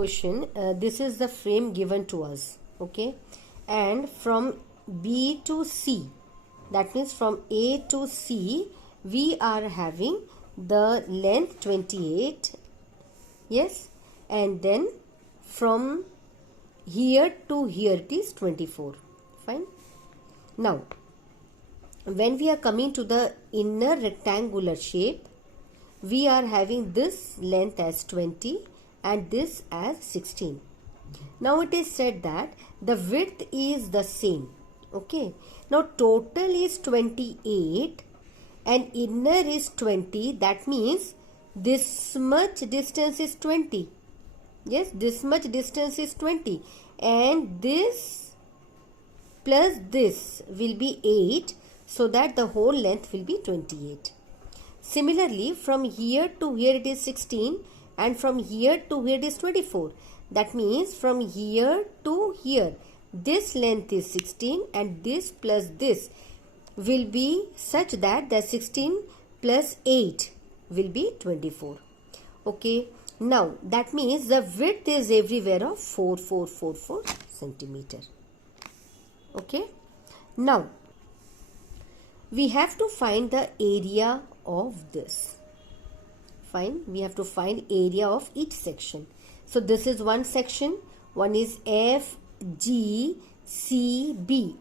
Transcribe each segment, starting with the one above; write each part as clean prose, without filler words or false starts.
question. This is the frame given to us, okay, and from B to C, that means from A to C, we are having the length 28, yes, and then from here to here it is 24. Fine. Now when we are coming to the inner rectangular shape, we are having this length as 20 and this as 16. Now it is said that the width is the same, okay. Now total is 28 and inner is 20, that means this much distance is 20. Yes, this much distance is 20 and this plus this will be 8, so that the whole length will be 28. Similarly, from here to here it is 16 and from here to here it is 24. That means from here to here this length is 16 and this plus this will be such that the 16 plus 8 will be 24. Okay. Now that means the width is everywhere of 4 centimeter. Okay. Now we have to find the area of this. Fine. We have to find area of each section. So this is one section. One is F, G, C, B.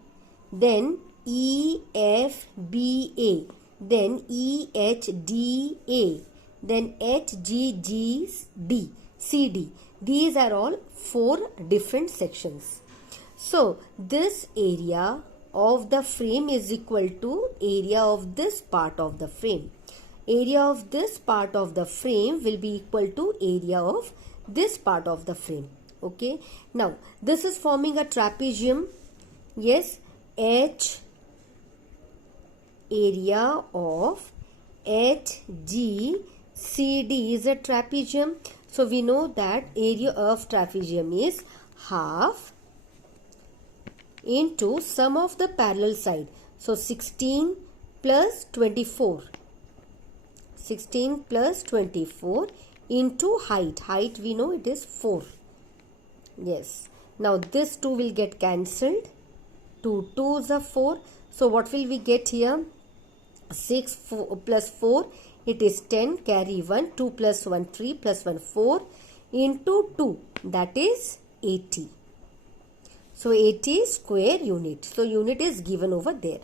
Then E, F, B, A. Then E, H, D, A. Then H, G, G, D, C, D. These are all 4 different sections. So this area of the frame is equal to area of this part of the frame. Area of this part of the frame will be equal to area of this part of the frame. Okay. Now this is forming a trapezium. Yes. H, area of HG CD is a trapezium. So we know that area of trapezium is half into sum of the parallel side. So 16 plus 24. 16 plus 24 into height. Height we know it is 4. Yes. Now this 2 will get cancelled. 2 2s are 4. So what will we get here? 6 plus 4. It is 10, carry 1, 2 plus 1, 3 plus 1, 4 into 2, that is 80. So 80 square unit. So unit is given over there.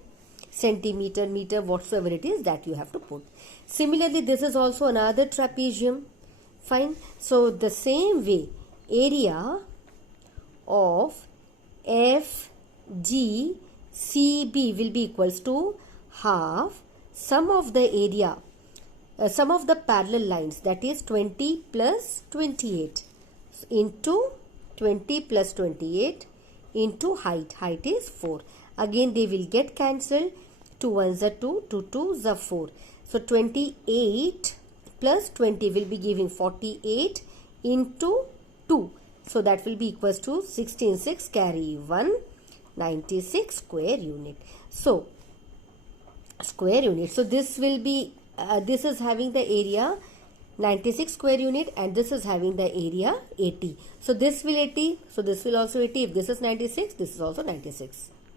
Centimeter, meter, whatsoever it is that you have to put. Similarly, this is also another trapezium. Fine. So the same way, area of FGCB will be equals to half sum of the area. Sum of the parallel lines, that is 20 plus 28 into 20 plus 28 into height. Height is 4. Again they will get cancelled. 2 1s are 2, 2 2s are 4. So 28 plus 20 will be giving 48 into 2. So that will be equals to 16 6 carry 1, 96 square unit. So square unit. So this will be this is having the area 96 square unit and this is having the area 80. So this will 80. So this will also 80. If this is 96, this is also 96.